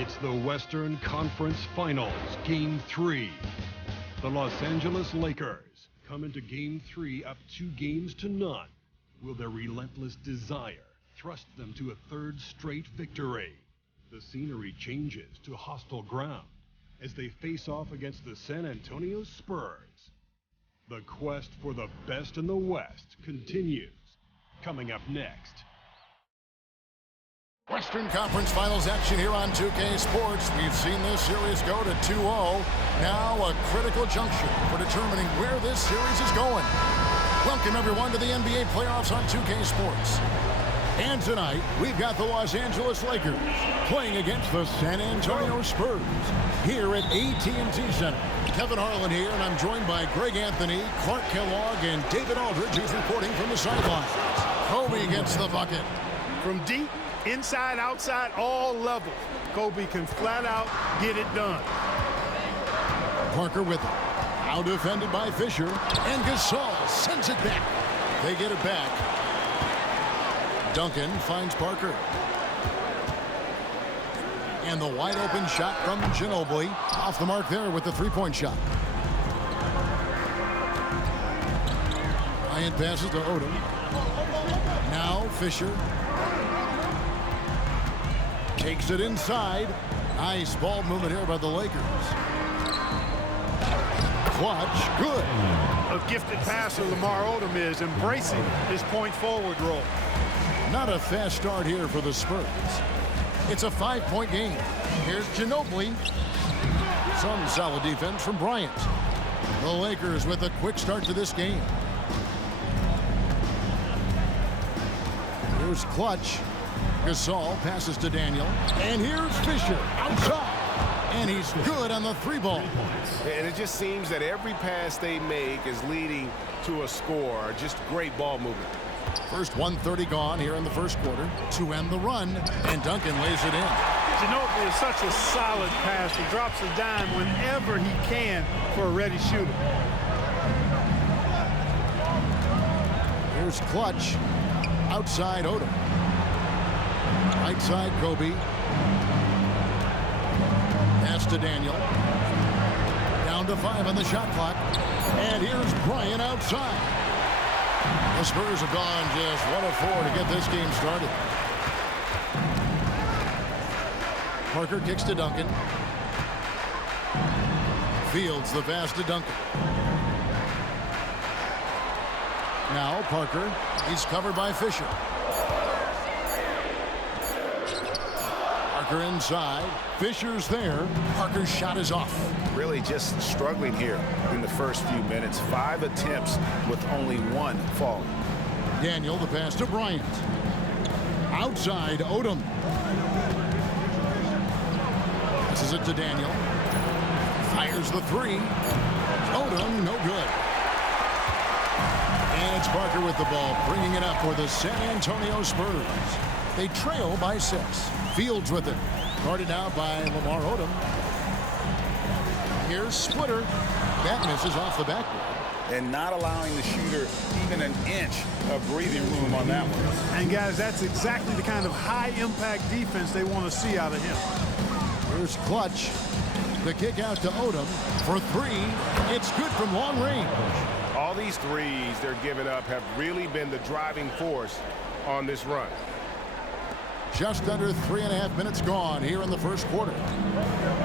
It's the Western Conference Finals, Game 3. The Los Angeles Lakers come into Game 3 up 2-0. Will their relentless desire thrust them to a third straight victory? The scenery changes to hostile ground as they face off against the San Antonio Spurs. The quest for the best in the West continues. Coming up next. Western Conference Finals action here on 2K Sports. We've seen this series go to 2-0. Now a critical juncture for determining where this series is going. Welcome everyone to the NBA playoffs on 2K Sports. And tonight, we've got the Los Angeles Lakers playing against the San Antonio Spurs here at AT&T Center. Kevin Harlan here, and I'm joined by Greg Anthony, Clark Kellogg, and David Aldridge, who's reporting from the sideline. Kobe gets the bucket. From deep, inside, outside, all levels, Kobe can flat out get it done. Parker with it. Now defended by Fisher, and Gasol sends it back. They get it back. Duncan finds Parker. And the wide open shot from Ginobili. Off the mark there with the three-point shot. Bryant passes to Odom. Now Fisher. Takes it inside. Nice ball movement here by the Lakers. Clutch, good. A gifted passer, Lamar Odom is embracing his point forward role. Not a fast start here for the Spurs. It's a 5-point game. Here's Ginobili. Some solid defense from Bryant. The Lakers with a quick start to this game. Here's Clutch. Gasol passes to Daniel. And here's Fisher outside. And he's good on the three ball. And it just seems that every pass they make is leading to a score. Just great ball movement. First 1:30 gone here in the first quarter to end the run. And Duncan lays it in. Ginobili is such a solid passer. Drops a dime whenever he can for a ready shooter. Here's Clutch. Outside Odom. Right side Kobe. Pass to Daniel. Down to 5 on the shot clock. And here's Bryant outside. The Spurs have gone just 1 of 4 to get this game started. Parker kicks to Duncan. Fields the pass to Duncan. Now Parker. He's covered by Fisher. Parker inside. Fisher's there. Parker's shot is off. Really just struggling here in the first few minutes. 5 attempts with only 1 falling. Daniel, the pass to Bryant. Outside, Odom. Passes it to Daniel. Fires the three. Odom, no good. And it's Parker with the ball, bringing it up for the San Antonio Spurs. They trail by 6. Fields with it. Guarded out by Lamar Odom. Here's Splitter. That misses off the backboard. And not allowing the shooter even an inch of breathing room on that one. And guys, that's exactly the kind of high-impact defense they want to see out of him. Here's Clutch. The kick out to Odom for 3. It's good from long range. All these threes they're giving up have really been the driving force on this run. Just under 3.5 minutes gone here in the first quarter.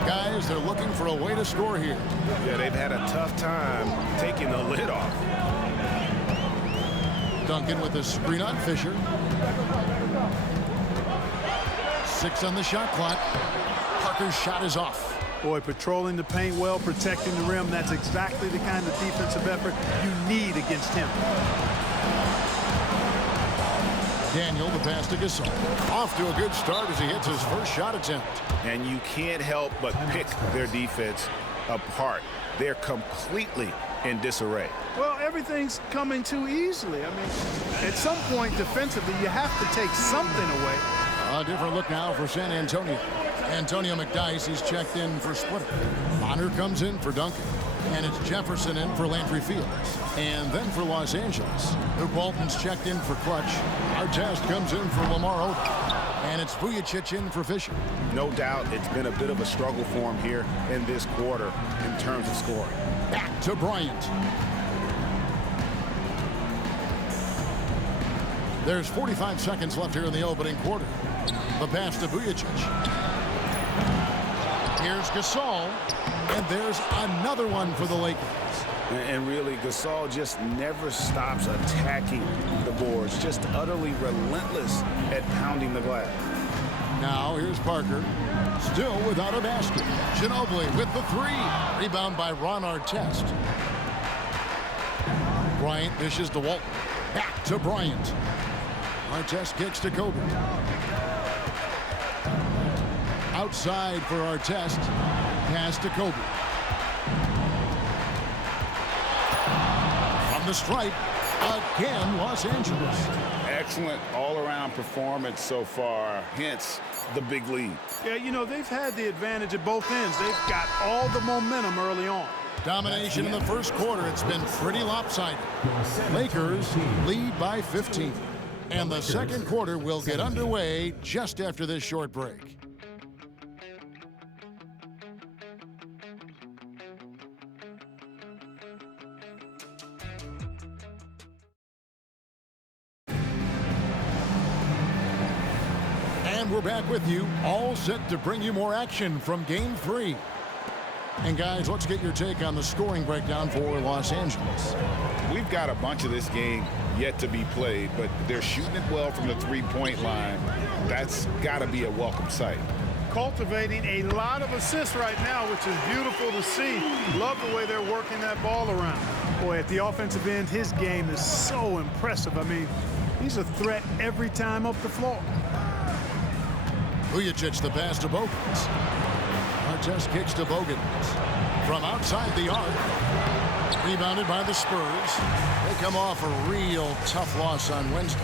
Guys, they're looking for a way to score here. Yeah, they've had a tough time taking the lid off. Duncan with a screen on Fisher. 6 on the shot clock. Parker's shot is off. Boy, patrolling the paint well, protecting the rim. That's exactly the kind of defensive effort you need against him. Daniel, the pass to Gasol. Off to a good start as he hits his first shot attempt. And you can't help but pick their defense apart. They're completely in disarray. Well, everything's coming too easily. I mean, at some point defensively, you have to take something away. A different look now for San Antonio. Antonio McDyess, he's checked in for Splitter. Bonner comes in for Duncan. And it's Jefferson in for Landry Fields. And then for Los Angeles, Luke Walton's checked in for Clutch. Artest comes in for Lamar Odom. And it's Vujacic in for Fisher. No doubt it's been a bit of a struggle for him here in this quarter in terms of scoring. Back to Bryant. There's 45 seconds left here in the opening quarter. The pass to Vujacic. Here's Gasol. And there's another one for the Lakers. And really, Gasol just never stops attacking the boards. Just utterly relentless at pounding the glass. Now here's Parker. Still without a basket. Ginobili with the three. Rebound by Ron Artest. Bryant dishes to Walton. Back to Bryant. Artest kicks to Kobe. Outside for Artest. Pass to Kobe. From the stripe, again, Los Angeles. Excellent all-around performance so far, hence the big lead. Yeah, you know, they've had the advantage at both ends. They've got all the momentum early on. Domination in the first quarter. It's been pretty lopsided. Lakers lead by 15. And the second quarter will get underway just after this short break. And we're back with you, all set to bring you more action from Game 3. And guys, let's get your take on the scoring breakdown for Los Angeles. We've got a bunch of this game yet to be played, but they're shooting it well from the three-point line. That's got to be a welcome sight. Cultivating a lot of assists right now, which is beautiful to see. Love the way they're working that ball around. Boy, at the offensive end, his game is so impressive. I mean, he's a threat every time up the floor. Vujacic the pass to Bogans. Artest kicks to Bogans. From outside the arc. Rebounded by the Spurs. They come off a real tough loss on Wednesday.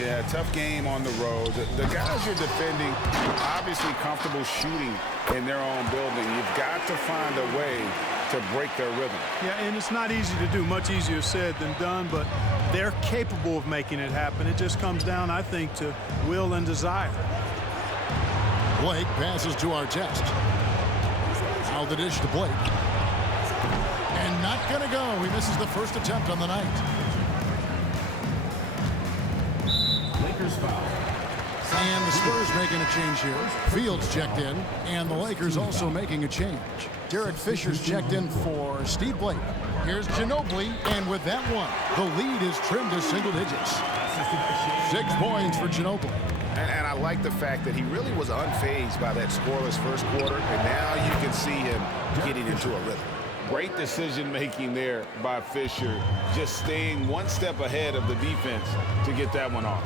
Yeah, tough game on the road. The guys you're defending, obviously comfortable shooting in their own building. You've got to find a way to break their rhythm. Yeah, and it's not easy to do. Much easier said than done, but they're capable of making it happen. It just comes down, I think, to will and desire. Blake passes to Artest. Now the dish to Blake. And not going to go. He misses the first attempt on the night. Lakers foul. And the Spurs making a change here. Fields checked in, and the Lakers also making a change. Derek Fisher's checked in for Steve Blake. Here's Ginobili, and with that one, the lead is trimmed to single digits. 6 points for Ginobili. And I like the fact that he really was unfazed by that scoreless first quarter, and now you can see him getting into a rhythm. Great decision-making there by Fisher, just staying one step ahead of the defense to get that one off.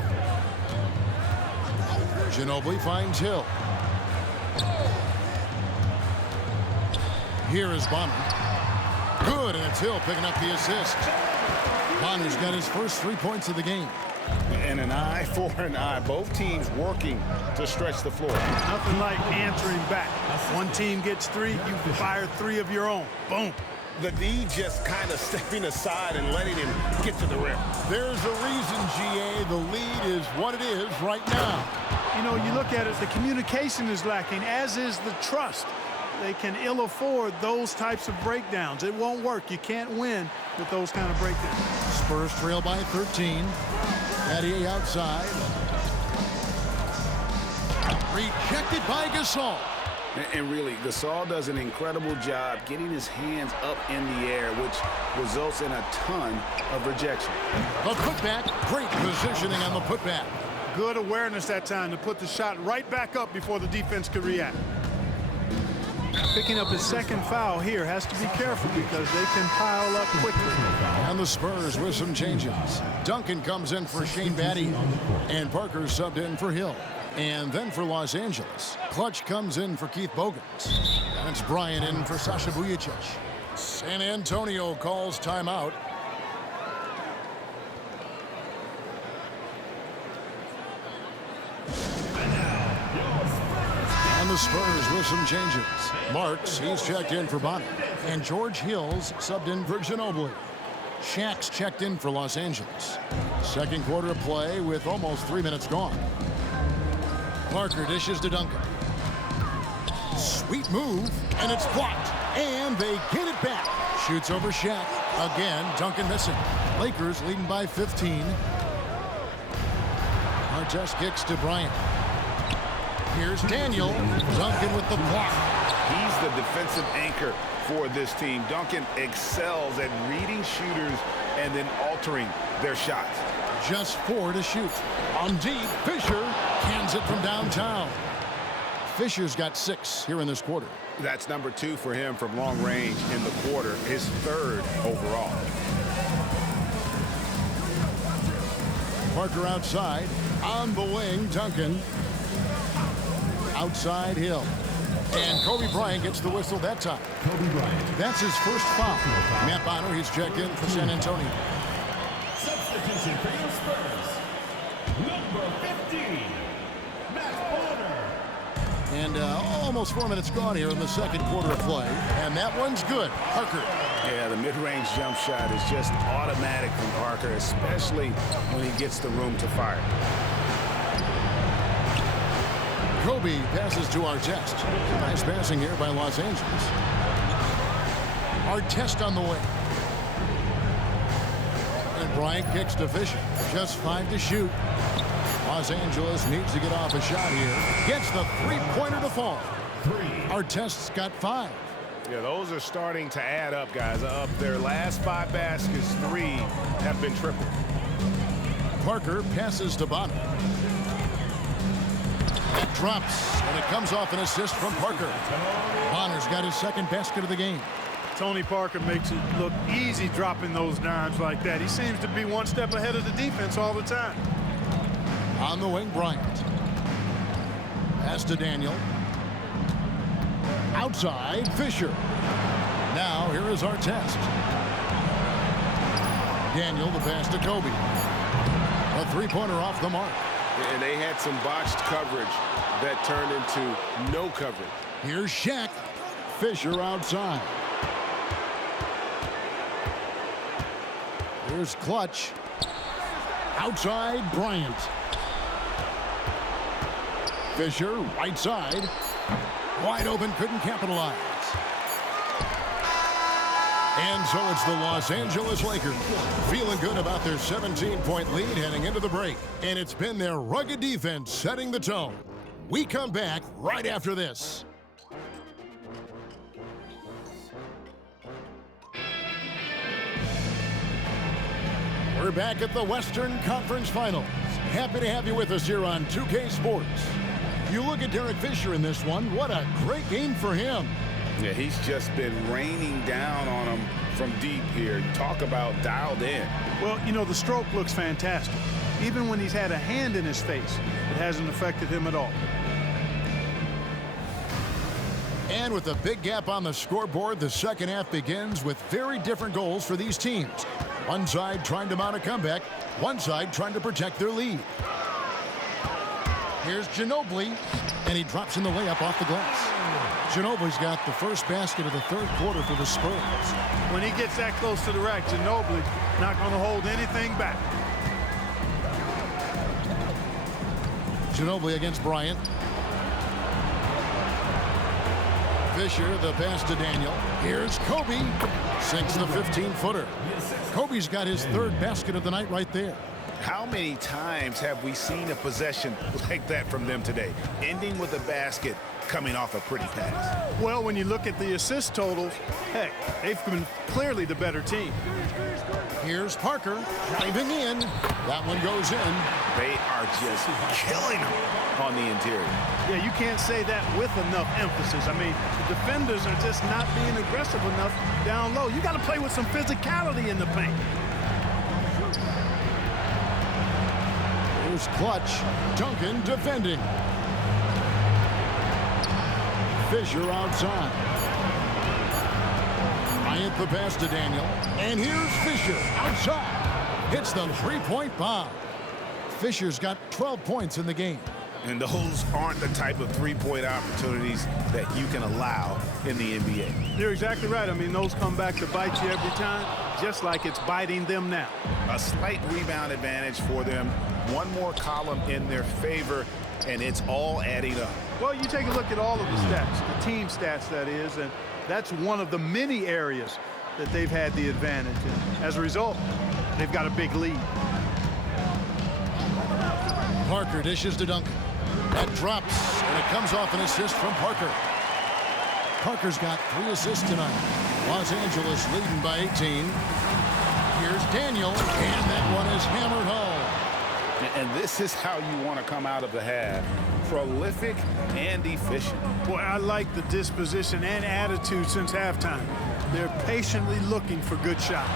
Ginobili finds Hill. Here is Bonner. Good, and it's Hill picking up the assist. Bonner's got his first 3 points of the game. And an eye for an eye. Both teams working to stretch the floor. Nothing like answering back. One team gets 3, you fire 3 of your own. Boom. The D just kind of stepping aside and letting him get to the rim. There's a reason, GA. The lead is what it is right now. You know, you look at it, the communication is lacking, as is the trust. They can ill afford those types of breakdowns. It won't work. You can't win with those kind of breakdowns. Spurs trail by 13. Adier outside. Rejected by Gasol. And really, Gasol does an incredible job getting his hands up in the air, which results in a ton of rejection. The putback, great positioning on the putback. Good awareness that time to put the shot right back up before the defense could react. Picking up his second foul here, has to be careful because they can pile up quickly. And the Spurs with some changes. Duncan comes in for Shane Battier, and Parker subbed in for Hill. And then for Los Angeles, Clutch comes in for Keith Bogans. That's Bryant in for Sasha Vujacic. San Antonio calls timeout. And the Spurs with some changes. Marks, he's checked in for Bonner. And George Hill's subbed in for Ginobili. Shaq's checked in for Los Angeles. Second quarter of play with almost 3 minutes gone. Parker dishes to Duncan. Sweet move, and it's blocked. And they get it back. Shoots over Shaq. Again, Duncan missing. Lakers leading by 15. Artest kicks to Bryant. Here's Daniel. Duncan with the block. He's the defensive anchor for this team. Duncan excels at reading shooters and then altering their shots. Just 4 to shoot. On deep, Fisher cans it from downtown. Fisher's got 6 here in this quarter. That's number 2 for him from long range in the quarter, his 3rd overall. Parker outside. On the wing, Duncan. Outside Hill. And Kobe Bryant gets the whistle that time. Kobe Bryant. That's his first foul. Matt Bonner, he's checked in for San Antonio. Substitution for your Spurs. Number 15, Matt Bonner. And almost 4 minutes gone here in the second quarter of play. And that one's good. Parker. Yeah, the mid-range jump shot is just automatic from Parker, especially when he gets the room to fire. Kobe passes to Artest. Nice passing here by Los Angeles. Artest on the way. And Bryant kicks to Fisher. Just 5 to shoot. Los Angeles needs to get off a shot here. Gets the three-pointer to fall. Artest's got 5. Yeah, those are starting to add up, guys. Up their last 5 baskets, 3 have been triple. Parker passes to Bonner. It drops, and it comes off an assist from Parker. Bonner's got his 2nd basket of the game. Tony Parker makes it look easy dropping those dimes like that. He seems to be one step ahead of the defense all the time. On the wing, Bryant. Pass to Daniel. Outside, Fisher. Now, here is Artest. Daniel, the pass to Kobe. A three-pointer off the mark. And they had some botched coverage that turned into no coverage. Here's Shaq. Fisher outside. Here's Clutch. Outside, Bryant. Fisher, right side. Wide open, couldn't capitalize. And so it's the Los Angeles Lakers feeling good about their 17-point lead heading into the break. And it's been their rugged defense setting the tone. We come back right after this. We're back at the Western Conference Finals. Happy to have you with us here on 2K Sports. You look at Derek Fisher in this one, what a great game for him. Yeah, he's just been raining down on him from deep here. Talk about dialed in. Well, you know, the stroke looks fantastic. Even when he's had a hand in his face, it hasn't affected him at all. And with a big gap on the scoreboard, the second half begins with very different goals for these teams. One side trying to mount a comeback, one side trying to protect their lead. Here's Ginobili, and he drops in the layup off the glass. Ginobili's got the first basket of the third quarter for the Spurs. When he gets that close to the rack, Ginobili not going to hold anything back. Ginobili against Bryant. Fisher, the pass to Daniel. Here's Kobe. Sinks the 15-footer. Kobe's got his 3rd basket of the night right there. How many times have we seen a possession like that from them today? Ending with a basket, coming off a pretty pass. Well, when you look at the assist totals, heck, they've been clearly the better team. Here's Parker driving in. That one goes in. They are just killing them on the interior. Yeah, you can't say that with enough emphasis. I mean, the defenders are just not being aggressive enough down low. You got to play with some physicality in the paint. Here's Clutch. Duncan defending. Fisher outside. Bryant the pass to Daniel. And here's Fisher outside. Hits the three-point bomb. Fisher's got 12 points in the game. And those aren't the type of three-point opportunities that you can allow in the NBA. You're exactly right. I mean, those come back to bite you every time, just like it's biting them now. A slight rebound advantage for them. One more column in their favor, and it's all adding up. Well, you take a look at all of the stats, the team stats, that is, and that's one of the many areas that they've had the advantage. And as a result, they've got a big lead. Parker dishes to Duncan. That drops, and it comes off an assist from Parker. Parker's got 3 assists tonight. Los Angeles leading by 18. Here's Daniel, and that one is hammered home. And this is how you want to come out of the half. Prolific and efficient. Boy, I like the disposition and attitude since halftime. They're patiently looking for good shots.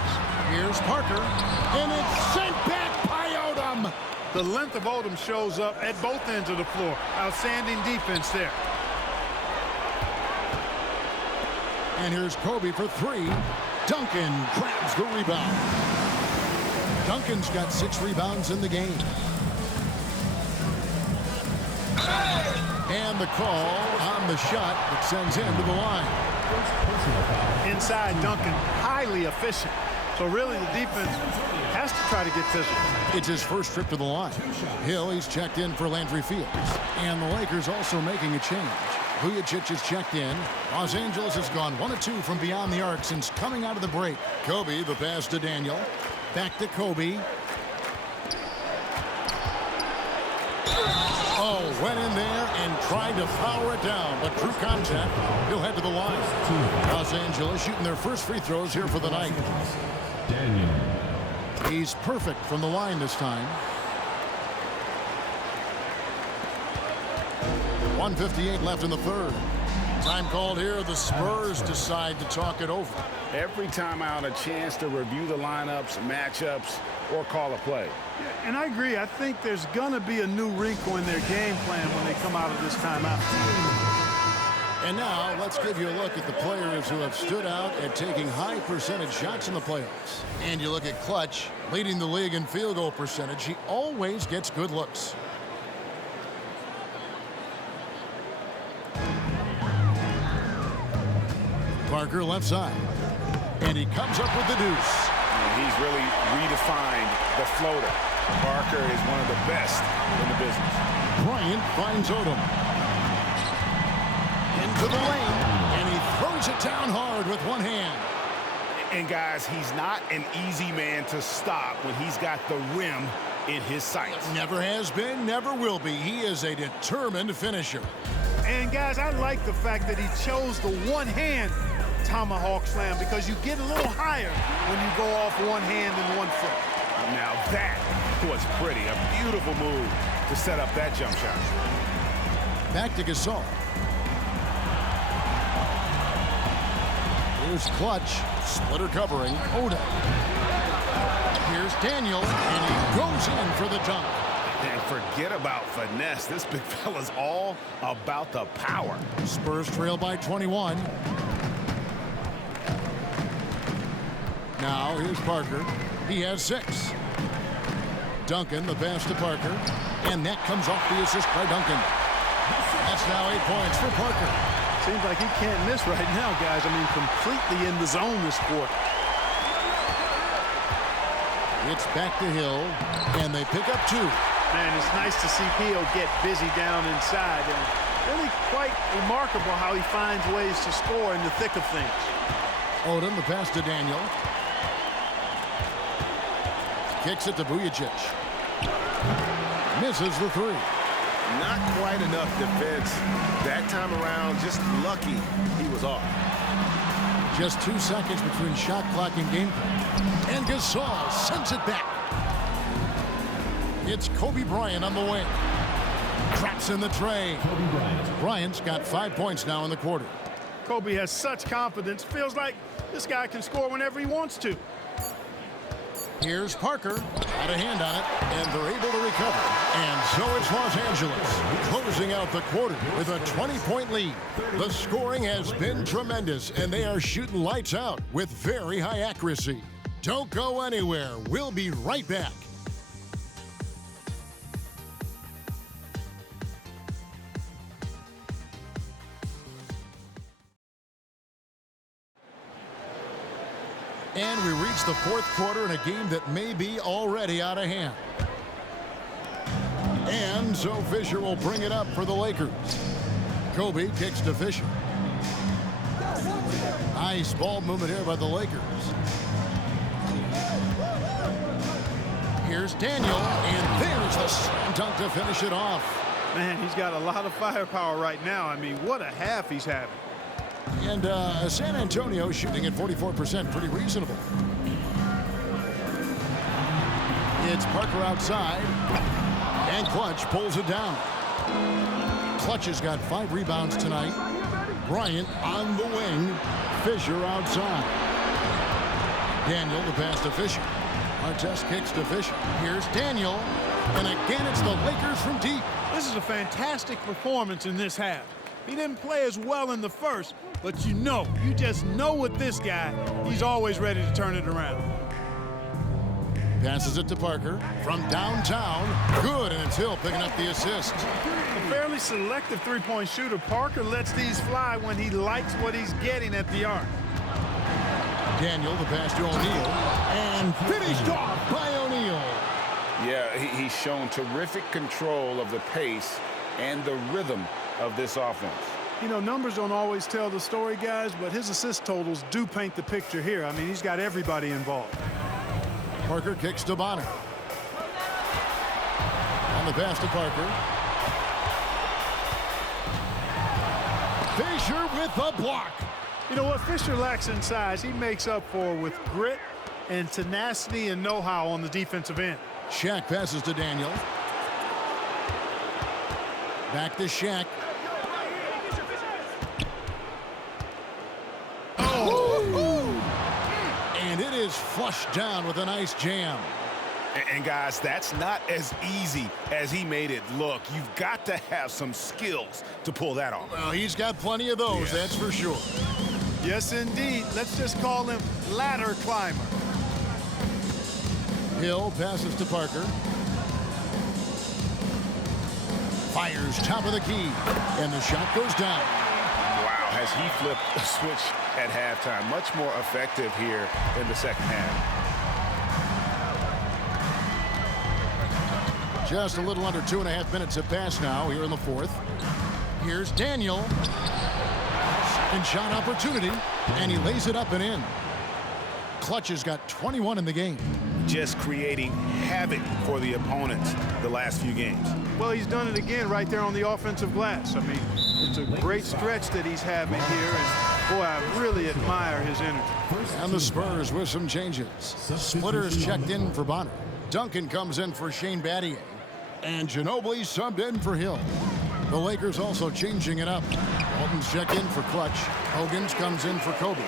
Here's Parker, and it's sent back by Odom. The length of Odom shows up at both ends of the floor. Outstanding defense there. And here's Kobe for 3. Duncan grabs the rebound. Duncan's got 6 rebounds in the game. And the call on the shot that sends him to the line. Inside, Duncan, highly efficient. So really the defense has to try to get physical. It's his first trip to the line. Hill, he's checked in for Landry Fields. And the Lakers also making a change. Vujacic is checked in. Los Angeles has gone 1 of 2 from beyond the arc since coming out of the break. Kobe, the pass to Daniel. Back to Kobe. Oh, went in there and tried to power it down, but through contact, he'll head to the line. Los Angeles shooting their first free throws here for the night. Daniel. He's perfect from the line this time. 1:58 left in the third. Time called here. The Spurs decide to talk it over. Every time out, a chance to review the lineups, matchups, or call a play. Yeah, and I agree. I think there's going to be a new wrinkle in their game plan when they come out of this timeout. And now let's give you a look at the players who have stood out at taking high percentage shots in the playoffs. And you look at Clutch, leading the league in field goal percentage. He always gets good looks. Parker left side. And he comes up with the deuce. And he's really redefined the floater. Parker is one of the best in the business. Bryant finds Odom. Into the lane. And he throws it down hard with one hand. And guys, he's not an easy man to stop when he's got the rim in his sights. Never has been, never will be. He is a determined finisher. And guys, I like the fact that he chose the one-hand tomahawk slam because you get a little higher when you go off one hand and one foot. Now that was pretty. A beautiful move to set up that jump shot. Back to Gasol. Here's Clutch. Splitter covering. Oda. Here's Daniel. And he goes in for the dunk. And forget about finesse. This big fella's all about the power. Spurs trail by 21. Now here's Parker. He has 6. Duncan, the pass to Parker. And that comes off the assist by Duncan. That's now 8 points for Parker. Seems like he can't miss right now, guys. I mean, completely in the zone this quarter. It's back to Hill. And they pick up 2. Man, it's nice to see Hill get busy down inside. And really quite remarkable how he finds ways to score in the thick of things. Odom, the pass to Daniel. Kicks it to Vujacic. Misses the 3. Not quite enough defense. That time around, just lucky he was off. Just 2 seconds between shot clock and game clock. And Gasol sends it back. It's Kobe Bryant on the wing. Traps in the tray. Kobe Bryant. Bryant's got 5 points now in the quarter. Kobe has such confidence. Feels like this guy can score whenever he wants to. Here's Parker. Got a hand on it, and they're able to recover. And so it's Los Angeles closing out the quarter with a 20-point lead. The scoring has been tremendous, and they are shooting lights out with very high accuracy. Don't go anywhere. We'll be right back. And we reach the fourth quarter in a game that may be already out of hand. And so Fisher will bring it up for the Lakers. Kobe kicks to Fisher. Nice ball movement here by the Lakers. Here's Daniel, and there's the slam dunk to finish it off. Man, he's got a lot of firepower right now. I mean, what a half he's having. And San Antonio shooting at 44%, pretty reasonable. It's Parker outside, and Clutch pulls it down. Clutch has got 5 rebounds tonight. Bryant on the wing, Fisher outside. Daniel the pass to Fisher. Artest kicks to Fisher. Here's Daniel, and again it's the Lakers from deep. This is a fantastic performance in this half. He didn't play as well in the first, but you just know with this guy, he's always ready to turn it around. Passes it to Parker from downtown. Good, and it's Hill picking up the assist. A fairly selective three-point shooter. Parker lets these fly when he likes what he's getting at the arc. Daniel the pass to O'Neal, and finished off by O'Neal. Yeah, he's shown terrific control of the pace and the rhythm of this offense. You know, numbers don't always tell the story, guys, but his assist totals do paint the picture here. I mean, he's got everybody involved. Parker kicks to Bonner. On the pass to Parker. Fisher with the block. You know what Fisher lacks in size, he makes up for with grit and tenacity and know-how on the defensive end. Shaq passes to Daniel. Back to Shaq. And it is flushed down with a nice jam. And guys, that's not as easy as he made it look. You've got to have some skills to pull that off. Well, he's got plenty of those, that's for sure. Yes, indeed. Let's just call him ladder climber. Hill passes to Parker. Fires top of the key, and the shot goes down. Wow, has he flipped a switch at halftime? Much more effective here in the second half. Just a little under 2.5 minutes have passed now here in the fourth. Here's Daniel. Second shot opportunity, and he lays it up and in. Clutch has got 21 in the game. Just creating havoc for the opponents the last few games. Well, he's done it again right there on the offensive glass. I mean, it's a great stretch that he's having here, and boy, I really admire his energy. And the Spurs with some changes. Splitters checked in for Bonner. Duncan comes in for Shane Battier, and Ginobili subbed in for Hill. The Lakers also changing it up. Walton's checked in for Clutch. Hogan's comes in for Kobe,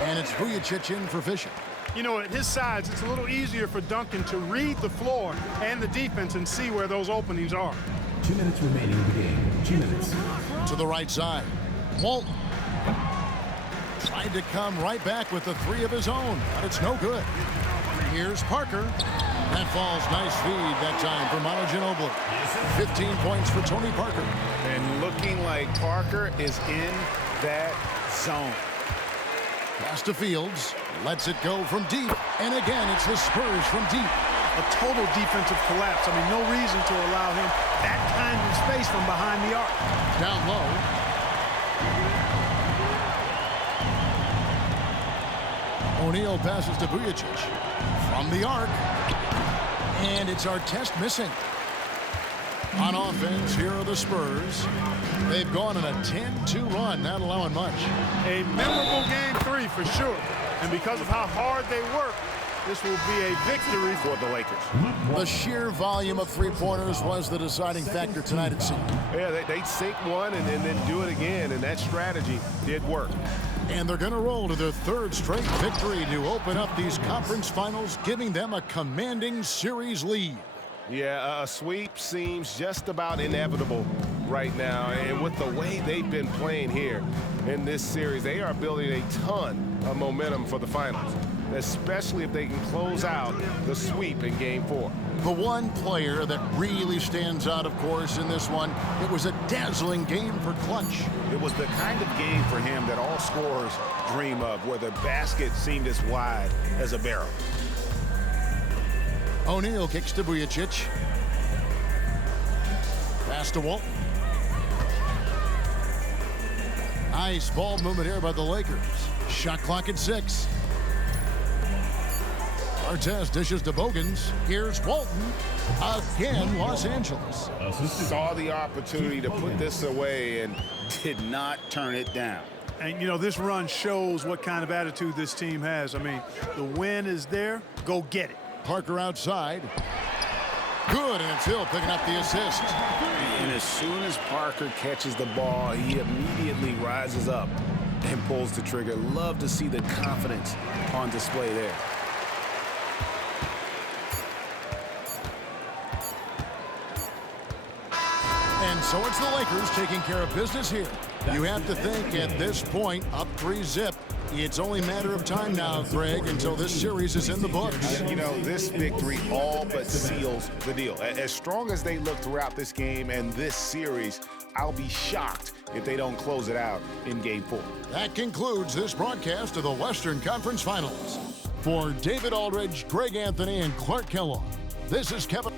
and it's Vujacic in for Fisher. You know, at his size, it's a little easier for Duncan to read the floor and the defense and see where those openings are. 2 minutes remaining in the game. 2 minutes. To the right side. Walton tried to come right back with the 3 of his own, but it's no good. Here's Parker. That falls. Nice feed that time for Manu Ginobili. 15 points for Tony Parker. And looking like Parker is in that zone. Pass to Fields. Lets it go from deep. And again, it's the Spurs from deep. A total defensive collapse. I mean, no reason to allow him that kind of space from behind the arc. Down low. O'Neal passes to Vujacic. From the arc. And it's Artest missing. On offense, here are the Spurs. They've gone on a 10-2 run, not allowing much. A memorable game 3 for sure. And because of how hard they work, this will be a victory for the Lakers. The sheer volume of three-pointers was the deciding factor tonight, it seemed. Yeah, they'd sink one and then do it again, and that strategy did work. And they're going to roll to their 3rd straight victory to open up these conference finals, giving them a commanding series lead. Yeah, a sweep seems just about inevitable right now. And with the way they've been playing here in this series, they are building a ton of momentum for the finals. especially if they can close out the sweep in Game 4. The one player that really stands out, of course, in this one, it was a dazzling game for Clutch. It was the kind of game for him that all scorers dream of, where the basket seemed as wide as a barrel. O'Neal kicks to Vujicic. Pass to Walton. Nice ball movement here by the Lakers. Shot clock at 6. Artest dishes to Bogans. Here's Walton. Again, Los Angeles. Saw the opportunity to put this away and did not turn it down. And, you know, this run shows what kind of attitude this team has. I mean, the win is there. Go get it. Parker outside. Good, and it's Hill picking up the assist. And as soon as Parker catches the ball, he immediately rises up and pulls the trigger. Love to see the confidence on display there. And so it's the Lakers taking care of business here. You have to think at this point, up 3-0. It's only a matter of time now, Greg, until this series is in the books. You know, this victory all but seals the deal. As strong as they look throughout this game and this series, I'll be shocked if they don't close it out in Game 4. That concludes this broadcast of the Western Conference Finals. For David Aldridge, Greg Anthony, and Clark Kellogg, this is Kevin.